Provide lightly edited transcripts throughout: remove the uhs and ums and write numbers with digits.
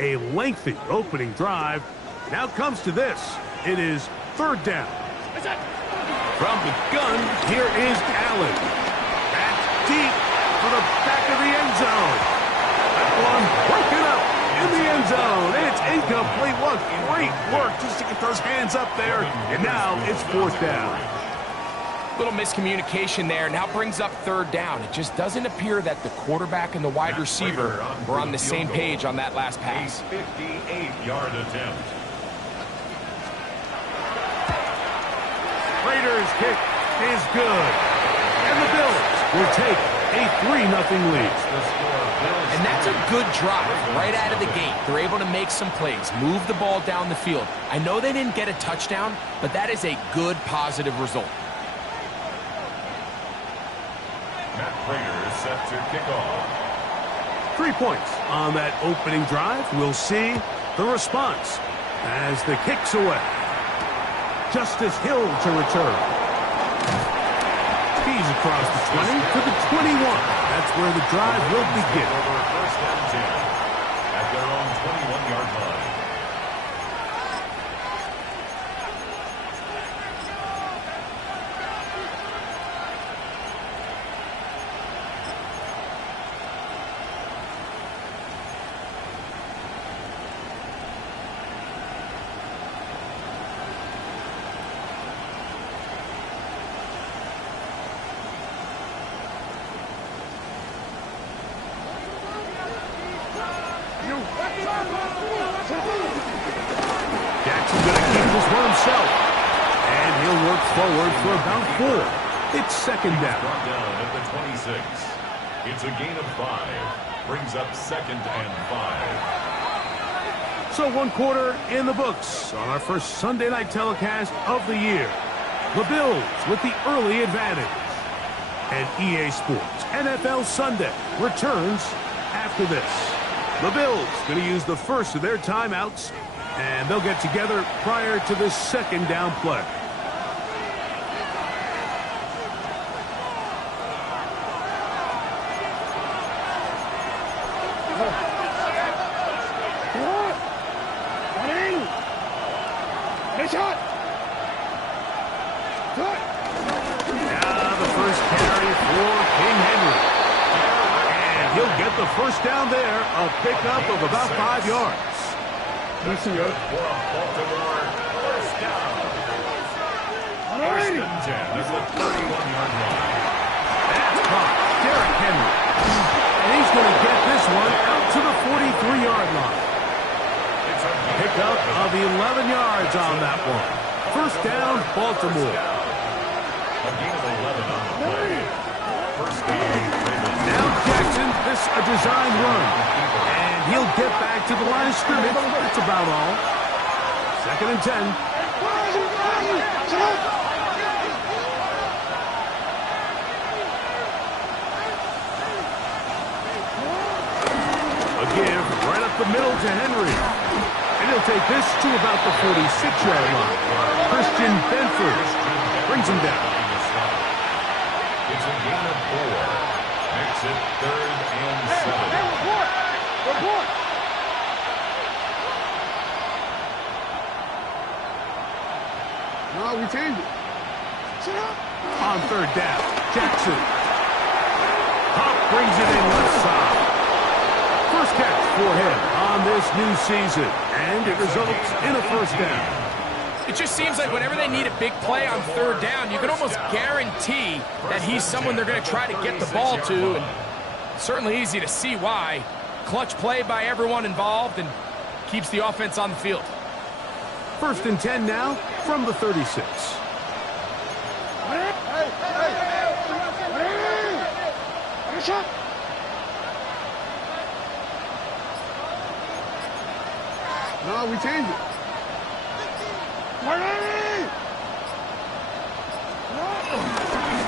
A lengthy opening drive. Now comes to this. It is third down. From the gun, here is Allen. That's deep for the back of the end zone. That one broken up in the end zone. It's incomplete. What great work just to get those hands up there. And now it's fourth down. Little miscommunication there. Now brings up third down. It just doesn't appear that the quarterback and the wide receiver were on the same page on that last pass. 58-yard attempt. Raiders kick is good. And the Bills will take a 3-0 lead. And that's a good drive right out of the gate. They're able to make some plays, move the ball down the field. I know they didn't get a touchdown, but that is a good, positive result. Matt Prater set to kick off. 3 points on that opening drive. We'll see the response as the kick's away. Justice Hill to return. He's across the 20 to the 21. That's where the drive will begin. First and 10 at their own 21-yard line. Jackson's going to keep this one himself. And he'll work forward for about 4. It's second down. Brought down at the 26. It's a gain of 5. Brings up second and 5. So 1 quarter in the books on our first Sunday night telecast of the year. The Bills with the early advantage. And EA Sports NFL Sunday returns after this. The Bills going to use the first of their timeouts, and they'll get together prior to the second down play. Now the first carry for King Henry. And he'll get the first down there, a pickup of about 5 yards. For a Baltimore first down. First and 10 is the 31-yard line. That's caught. Derrick Henry. And he's going to get this one out to the 43-yard line. Pickup of 11 yards on that one. First down, Baltimore. A gain of 11 on the play. First down. Now Jackson, this a design run. And he'll get back to the line of scrimmage. That's about all. Second and 10. A give right up the middle to Henry. And he'll take this to about the 46-yard line. Christian Benford brings him down. It's a gain of 4. Makes it third and 7. No, we changed it. On third down, Jackson. Pop brings it in left side. First catch for him on this new season, and it results in a first down. It just seems like whenever they need a big play on third down, you can almost guarantee that he's someone they're going to try to get the ball to, and it's certainly easy to see why. Clutch play by everyone involved and keeps the offense on the field. First and 10 now from the 36. No, we changed it.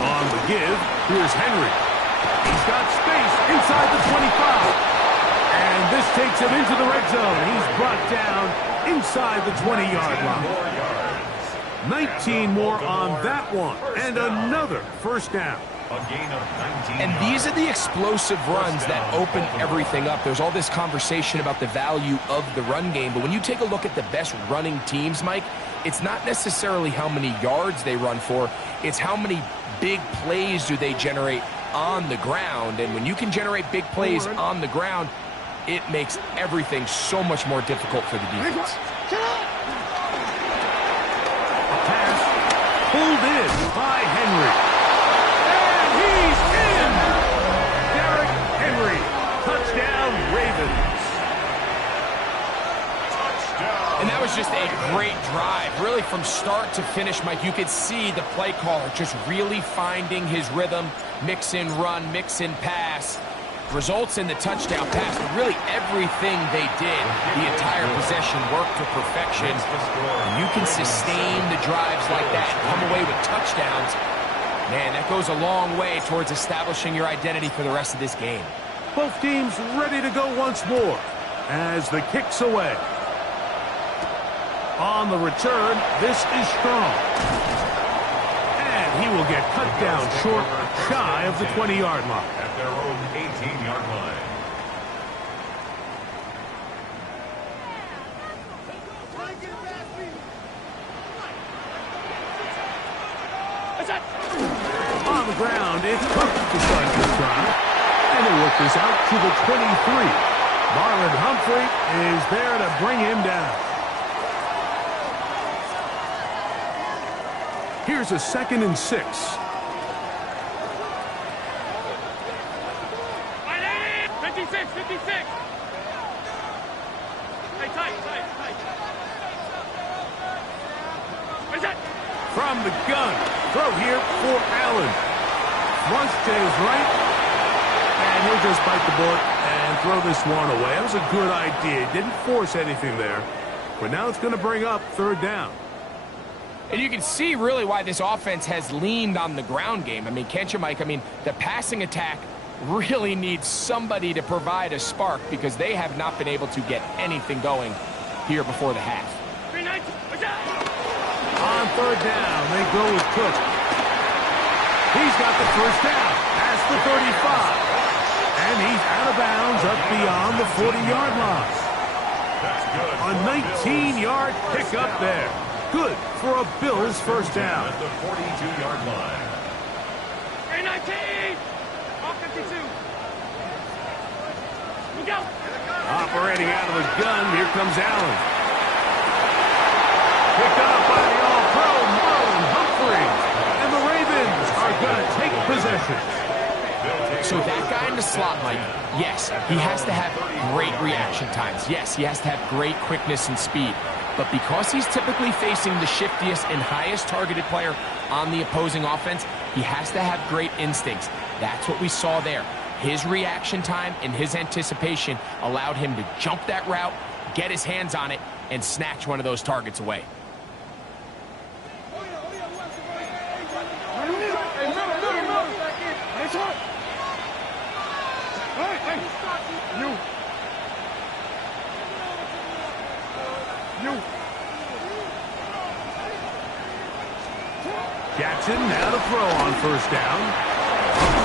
On the give, here's Henry. He's got space inside the 25. And this takes him into the red zone. He's brought down inside the 20-yard line. 19 more on that one. And another first down. A gain of 19 And these are the explosive runs that open everything up. There's all this conversation about the value of the run game, but when you take a look at the best running teams, Mike, it's not necessarily how many yards they run for, it's how many big plays do they generate on the ground. And when you can generate big plays on the ground, it makes everything so much more difficult for the defense. A pass pulled in by Henry. And he's in! Derrick Henry. Touchdown, Ravens. And that was just a great drive. Really, from start to finish, Mike, you could see the play caller just really finding his rhythm. Mix in run, mix in pass. Results in the touchdown pass. But really, everything they did, the entire possession worked to perfection. And you can sustain the drives like that and come away with touchdowns. Man, that goes a long way towards establishing your identity for the rest of this game. Both teams ready to go once more as the kick's away. On the return, this is strong. And he will get cut down short, shy of the 20-yard line. At their own 18-yard line. On the ground, it's Cook to start this drive. And they work this out to the 23. Marlon Humphrey is there to bring him down. Here's a 2nd and 6. 56. Hey, tight. Where's that? From the gun, throw here for Allen. Flush to his right, and he'll just bite the bullet and throw this one away. That was a good idea. Didn't force anything there, but now it's going to bring up 3rd down. And you can see really why this offense has leaned on the ground game. I mean, can't you, Mike? I mean, the passing attack really needs somebody to provide a spark because they have not been able to get anything going here before the half. On 3rd down, they go with Cook. He's got the 1st down. That's the 35. And he's out of bounds up beyond the 40-yard line. A 19-yard pickup there. Good for a Bills 1st down. At the 42-yard line. 319! All 52. Look out! Operating out of the gun, here comes Allen. Picked up by the All-Pro Marlon Humphrey. And the Ravens are going to take possession. So that guy in the slot, Mike, yes, he has to have great reaction times. Yes, he has to have great quickness and speed. But because he's typically facing the shiftiest and highest targeted player on the opposing offense, he has to have great instincts. That's what we saw there. His reaction time and his anticipation allowed him to jump that route, get his hands on it, and snatch one of those targets away. Jackson now to throw on 1st down.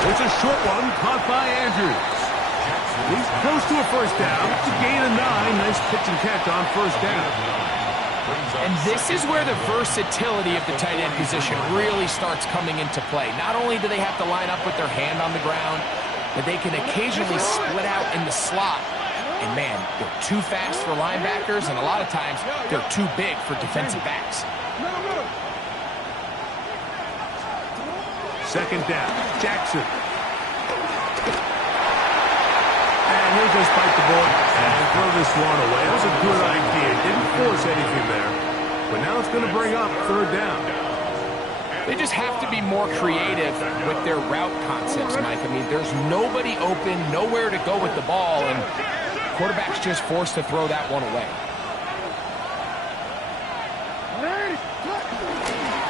It's a short one caught by Andrews. He's close to a 1st down. It's a gain of 9. Nice pitch and catch on 1st down. And this is where the versatility of the tight end position really starts coming into play. Not only do they have to line up with their hand on the ground, but they can occasionally split out in the slot. And man, they're too fast for linebackers, and a lot of times they're too big for defensive backs. 2nd down, Jackson. And he'll just bite the bullet and throw this one away. That was a good idea. Didn't force anything there. But now it's going to bring up 3rd down. They just have to be more creative with their route concepts, Mike. I mean, there's nobody open, nowhere to go with the ball, and quarterback's just forced to throw that one away.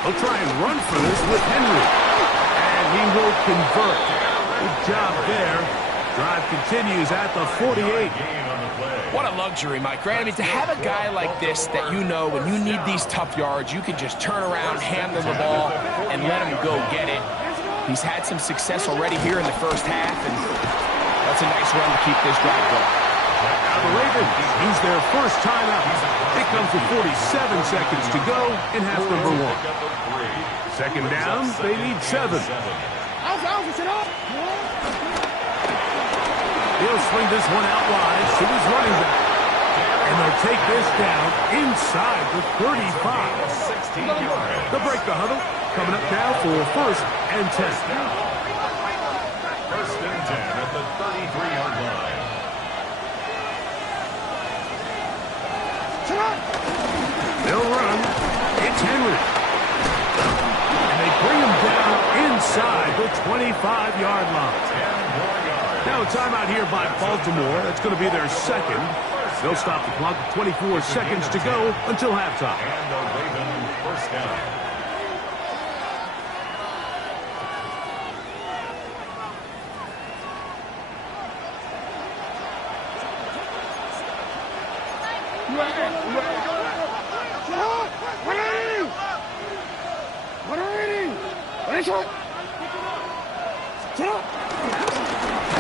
They'll try and run for this with Henry. And he will convert. Good job there. Drive continues at the 48. What a luxury, Mike, right? I mean, to have a guy like this that you know when you need these tough yards, you can just turn around, hand them the ball, and let him go get it. He's had some success already here in the first half, and that's a nice run to keep this drive going. Now the Ravens use their first timeout. It comes with 47 seconds to go in half number 1. Second down, they need 7. He'll swing this one out wide to his running back. And they'll take this down inside the 35. They'll break the huddle. Coming up now for first and 10. First and 10 at the 33-yard line. They'll run. It's Henry. And they bring him down inside the 25-yard line. Now a timeout here by Baltimore. That's going to be their second. They'll stop the clock with 24 seconds to go until halftime. And the Ravens first down.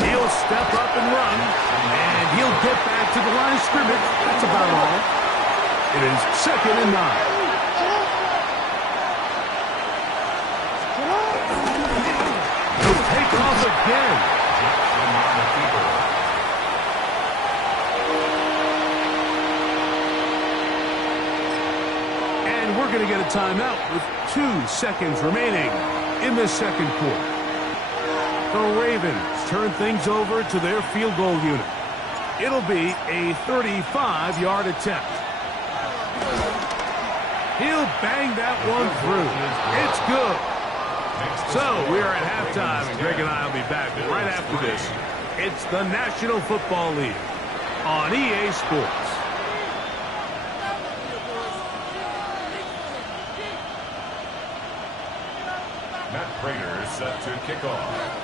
He'll step up and run, and he'll get back to the line of scrimmage. That's about all. It is second and 9. He'll take off again. And we're going to get a timeout with 2 seconds remaining in the second quarter. The Ravens turn things over to their field goal unit. It'll be a 35-yard attempt. He'll bang that one through. It's good. So we are at halftime, and Greg and I will be back right after this. It's the National Football League on EA Sports. Matt Prater set to kick off.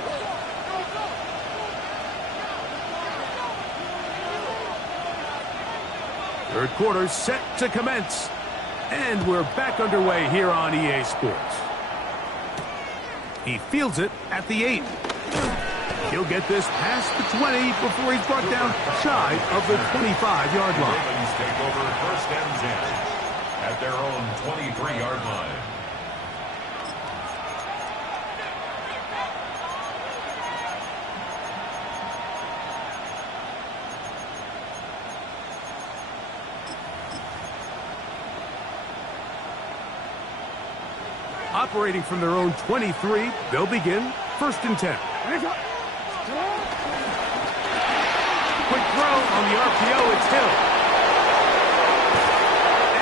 Third quarter set to commence. And we're back underway here on EA Sports. He fields it at the 8. He'll get this past the 20 before he's brought down shy of the 25-yard line. Ravens take over first and 10 at their own 23-yard line. Operating from their own 23, they'll begin first and 10. Quick throw on the RPO, it's Hill.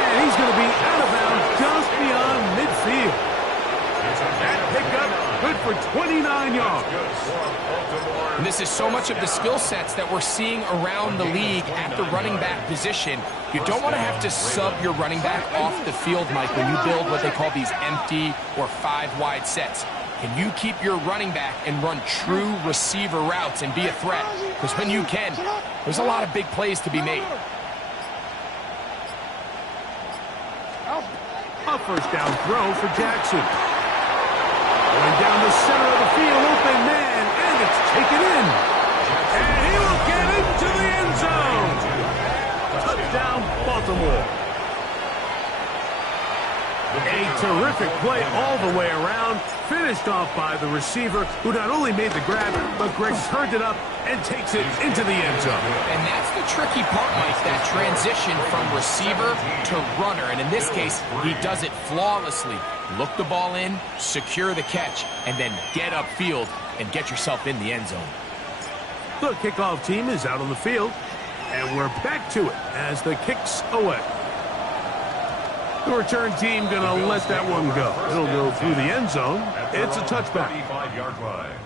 And he's going to be out of bounds just beyond midfield. That pickup, good for 29 yards. And this is so much of the skill sets that we're seeing around the league at the running back position. You don't want to have to sub your running back off the field, Mike, when you build what they call these empty or 5-wide sets. Can you keep your running back and run true receiver routes and be a threat? Because when you can, there's a lot of big plays to be made. A first down throw for Jackson. Going down the center of the field, open man, and it's taken in. And he will get into the end zone. Touchdown, Baltimore. A terrific play all the way around, finished off by the receiver, who not only made the grab, but Greg turned it up and takes it into the end zone. And that's the tricky part, Mike, that transition from receiver to runner. And in this case, he does it flawlessly. Look the ball in, secure the catch, and then get upfield and get yourself in the end zone. The kickoff team is out on the field, and we're back to it as the kick's away. The return team going to let that one go. It'll go through the end zone. It's a touchback. 35-yard line.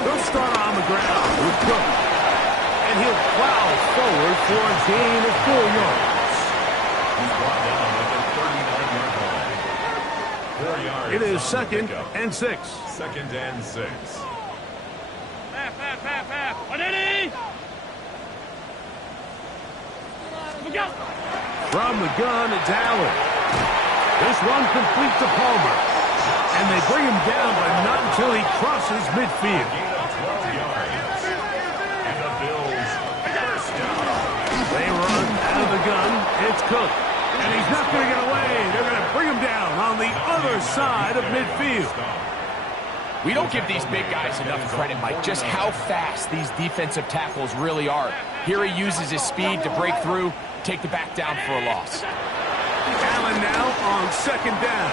They'll start on the ground with Cook. And he'll plow forward for a gain of 4 yards. He's brought down at the 39-yard line. 4 yards. It is second and 6. Second and 6. From the gun, it's Allen. This one complete to Palmer. And they bring him down, but not until he crosses midfield. They run out of the gun. It's Cook. And he's not going to get away. They're going to bring him down on the other side of midfield. We don't give these big guys enough credit, Mike, just how fast these defensive tackles really are. Here he uses his speed to break through, take the back down for a loss. Allen now on second down.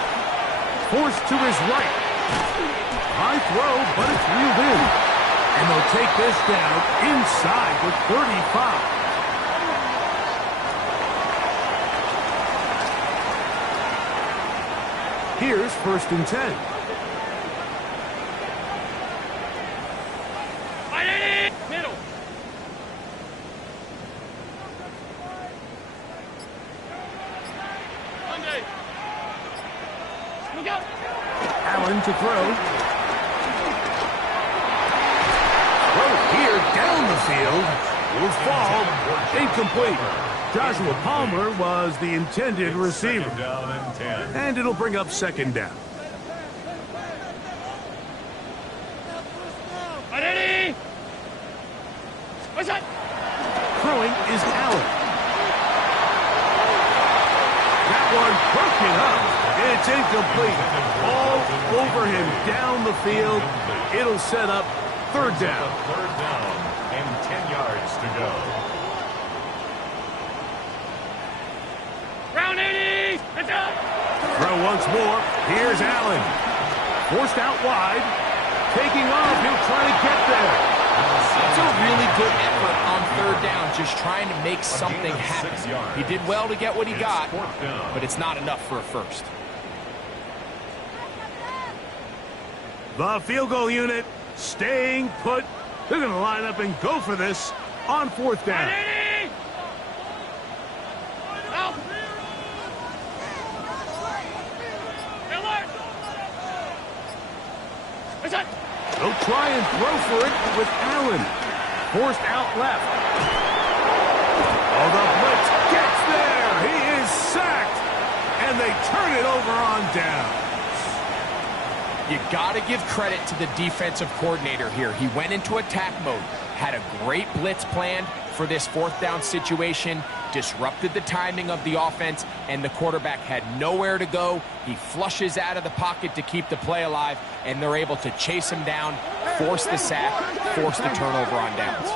Forced to his right. High throw, but it's reeled in. And they'll take this down inside the 35. Here's 1st and 10. Middle. Allen to throw. Throw here down the field. Will fall. Incomplete. Joshua Palmer was the intended receiver. And it'll bring up 2nd down. Throwing is Allen. That one broken up. It's incomplete. All over him down the field. It'll set up 3rd down. 3rd down and 10 yards to go. Round 80. It's up. Throw once more. Here's Allen. Forced out wide. Taking off. He'll try to get there. It's a really good effort on 3rd down, just trying to make something happen. He did well to get what he got, but it's not enough for a first. The field goal unit staying put. They're going to line up and go for this on 4th down. They'll try and throw for it with Allen. Forced out left. Oh, the blitz gets there. He is sacked. And they turn it over on down. You got to give credit to the defensive coordinator here. He went into attack mode, had a great blitz planned for this 4th down situation, disrupted the timing of the offense, and the quarterback had nowhere to go. He flushes out of the pocket to keep the play alive, and they're able to chase him down, force the sack, force the turnover on downs.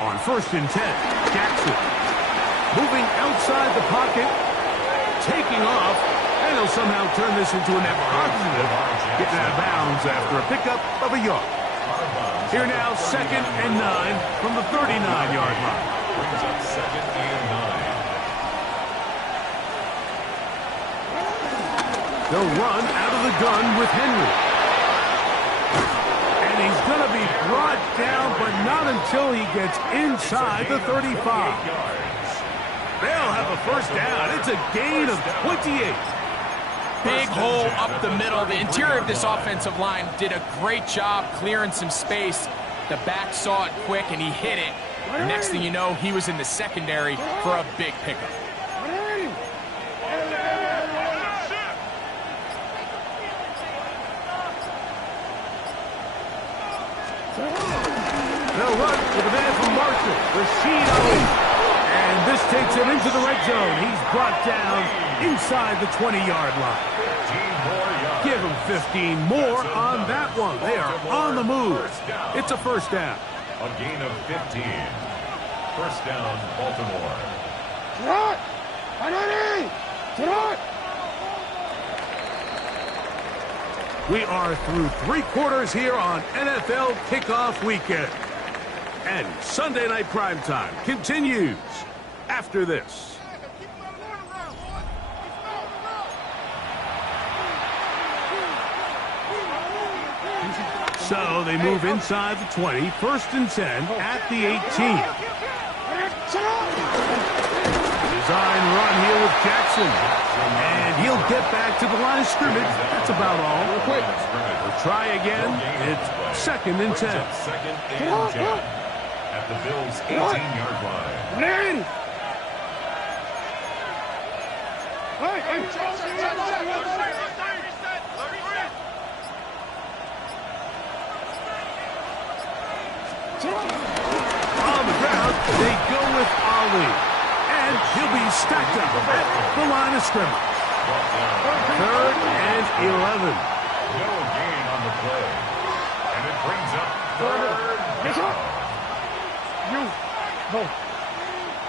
On 1st and 10, Jackson moving outside the pocket, taking off, and he'll somehow turn this into a net positive, getting out of bounds after a pickup of a yard. Here now, 2nd and 9 from the 39-yard line. Brings up 2nd and 9. They'll run out of the gun with Henry. And he's going to be brought down, but not until he gets inside the 35. They'll have a 1st down. It's a gain of 28. Big hole up the middle. The interior of this offensive line did a great job clearing some space. The back saw it quick, and he hit it. The next thing you know, he was in the secondary for a big pickup. They'll run with a man from Marshall, Rashid Ali. And this takes him into the red zone. He's brought down inside the 20-yard line. Give him 15 more on that one. They are on the move. It's a 1st down. A gain of 15. 1st down, Baltimore. We are through 3 quarters here on NFL Kickoff Weekend. And Sunday Night Primetime continues after this. So they move inside the 20, 1st and 10 at the 18. Design run here with Jackson. And he'll get back to the line of scrimmage. That's about all. We'll try again. It's 2nd and 10. Second and 10 at the Bills' 18-yard line. On the ground, they go with Ali. And he'll be stacked up at the line of scrimmage. 3rd and 11. No gain on the play. And it brings up 3rd down.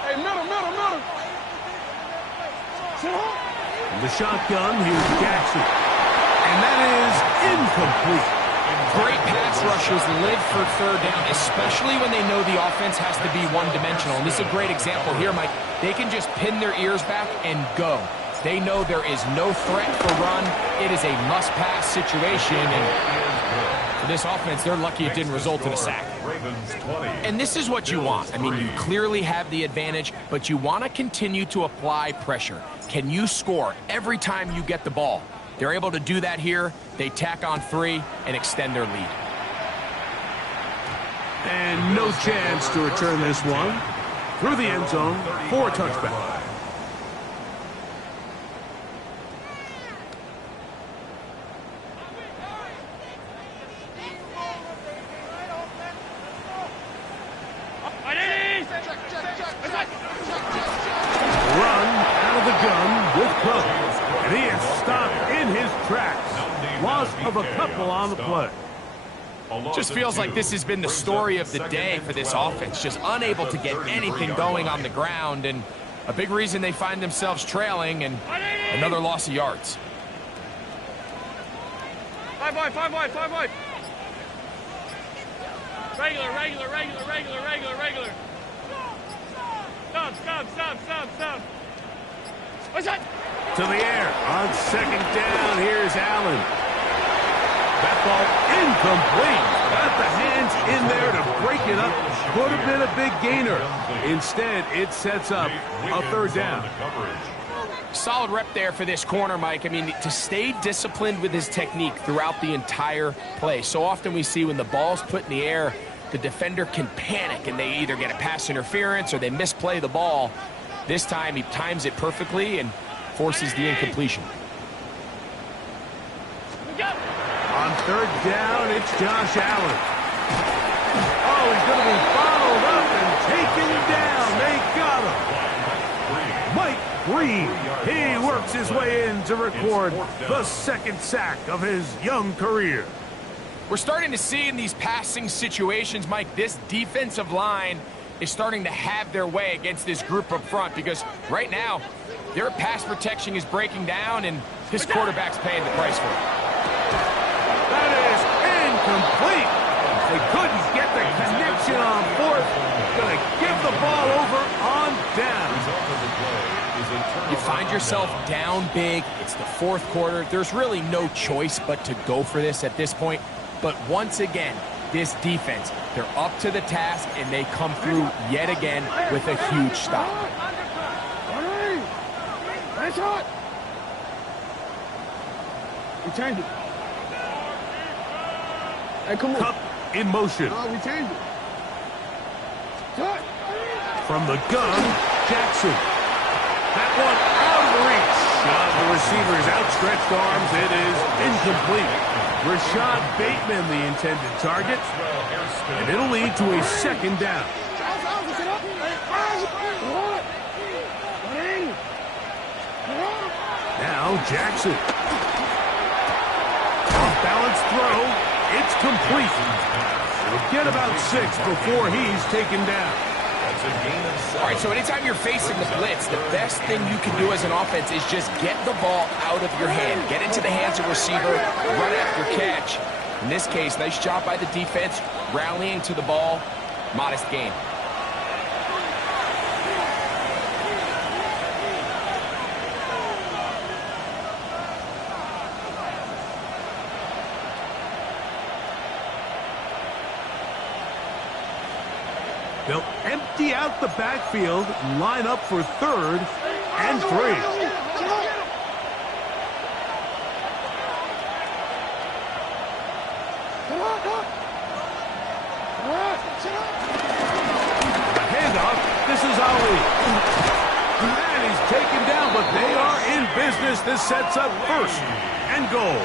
Hey, middle. In the shotgun, here's Jackson. And that is incomplete. Great pass rushers live for 3rd down, especially when they know the offense has to be one-dimensional. And this is a great example here, Mike. They can just pin their ears back and go. They know there is no threat for run. It is a must-pass situation. And for this offense, they're lucky it didn't result in a sack. And this is what you want. I mean, you clearly have the advantage, but you want to continue to apply pressure. Can you score every time you get the ball? They're able to do that here. They tack on 3 and extend their lead. And no chance to return this one. Through the end zone for a touchback. Run out of the gun with Cook. And he is stopped in his tracks. Loss of a couple on the play. Just feels like this has been the story of the day for this offense. Just unable to get anything going on the ground. And a big reason they find themselves trailing and another loss of yards. 5 wide. Regular. Stop. What's that? To the air on 2nd down. Here's Allen. That ball incomplete. Got the hands in there to break it up. Could have been a big gainer. Instead, it sets up a 3rd down. Solid rep there for this corner, Mike. I mean, to stay disciplined with his technique throughout the entire play. So often we see when the ball's put in the air, the defender can panic and they either get a pass interference or they misplay the ball. This time he times it perfectly and forces the incompletion. On 3rd down, it's Josh Allen. Oh, he's going to be followed up and taken down. They got him. Mike Green, he works his way in to record the 2nd sack of his young career. We're starting to see in these passing situations, Mike, this defensive line is starting to have their way against this group up front because right now, their pass protection is breaking down and this quarterback's paying the price for it. That is incomplete. They couldn't get the connection on 4th. Going to give the ball over on down. You find yourself down big. It's the 4th quarter. There's really no choice but to go for this at this point. But once again, this defense, they're up to the task, and they come through yet again with a huge stop. Nice shot. We changed it. Hey, come on. Cup in motion. No, we changed it. Shot. From the gun, Jackson. That one out of reach of the receiver's outstretched arms. It is incomplete. Rashad Bateman, the intended target. And it'll lead to a 2nd down. Now Jackson. Off-balance throw. It's complete. It'll get about 6 before he's taken down. All right, so anytime you're facing the blitz, the best thing you can do as an offense is just get the ball out of your hand. Get into the hands of receiver, run after catch. In this case, nice job by the defense, rallying to the ball, modest gain. They'll empty out the backfield, line up for 3rd and 3. Handoff. This is Ali. And he's taken down, but they are in business. This sets up 1st and goal.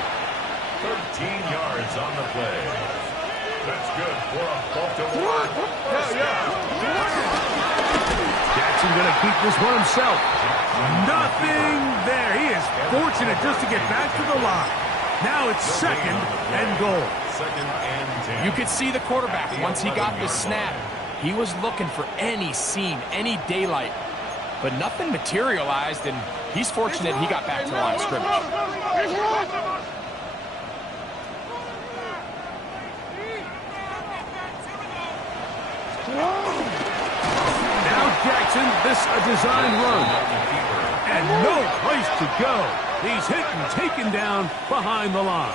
13 yards on the play. That's good for a Baltimore first down. Jackson going to keep this one himself. Nothing there. He is fortunate just to get back to the line. Now it's 2nd and goal. 2nd and 10. You could see the quarterback once he got the snap. He was looking for any seam, any daylight, but nothing materialized, and he's fortunate he got back to the line of scrimmage. Now Jackson, this a design run. And no place to go. He's hit and taken down behind the line.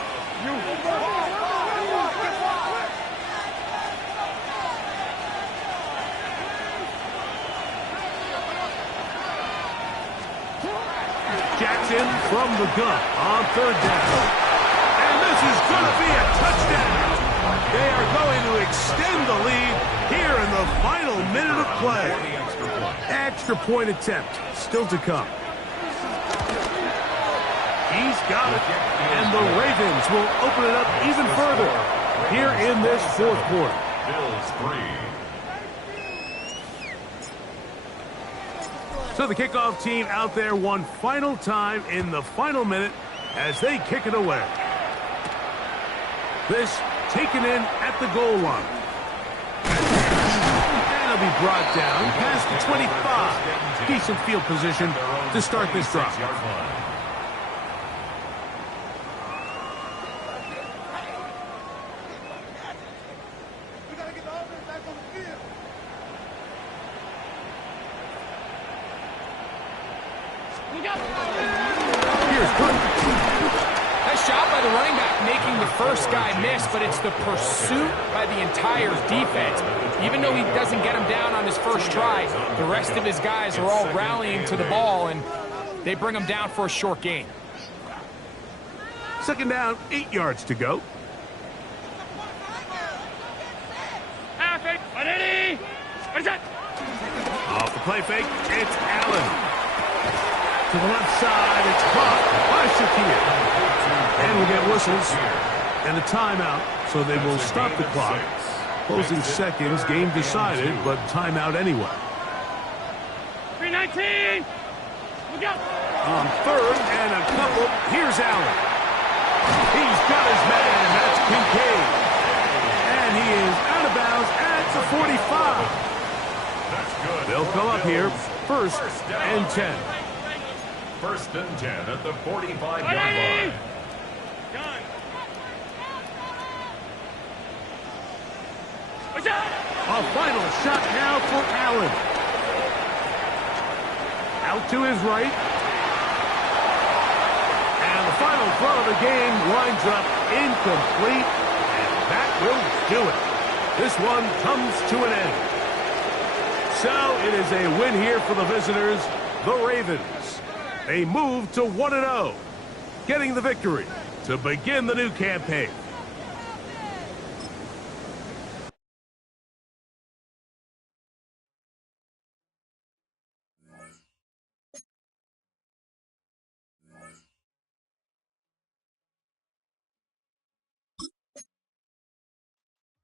Jackson from the gun on 3rd down. And this is going to be a touchdown. They are going to extend the lead here in the final minute of play. Extra point attempt still to come. He's got it. And the Ravens will open it up even further here in this 4th quarter. Bills 3. So the kickoff team out there one final time in the final minute as they kick it away. This taken in at the goal line. And it'll be brought down past the 25. Decent field position to start this drive. Nice job by the running back making the first guy miss, but it's the pursuit by the entire defense. Even though he doesn't get him down on his first try, the rest of his guys are all rallying to the ball, and they bring him down for a short gain. 2nd down, 8 yards to go. Off the play fake, it's Allen. To the left side, it's caught by Shakir. And we'll get whistles and a timeout, so they will stop the clock. Closing seconds, game decided, but timeout anyway. 319. Look out. On 3rd and a couple, here's Allen. He's got his man, that's Kincaid. And he is out of bounds at the 45. That's good. They'll come up here, 1st and 10. 1st and 10 at the 45-yard line. Done. A final shot now for Allen. Out to his right. And the final throw of the game winds up incomplete. And that will do it. This one comes to an end. So it is a win here for the visitors, the Ravens. They move to 1-0, getting the victory to begin the new campaign.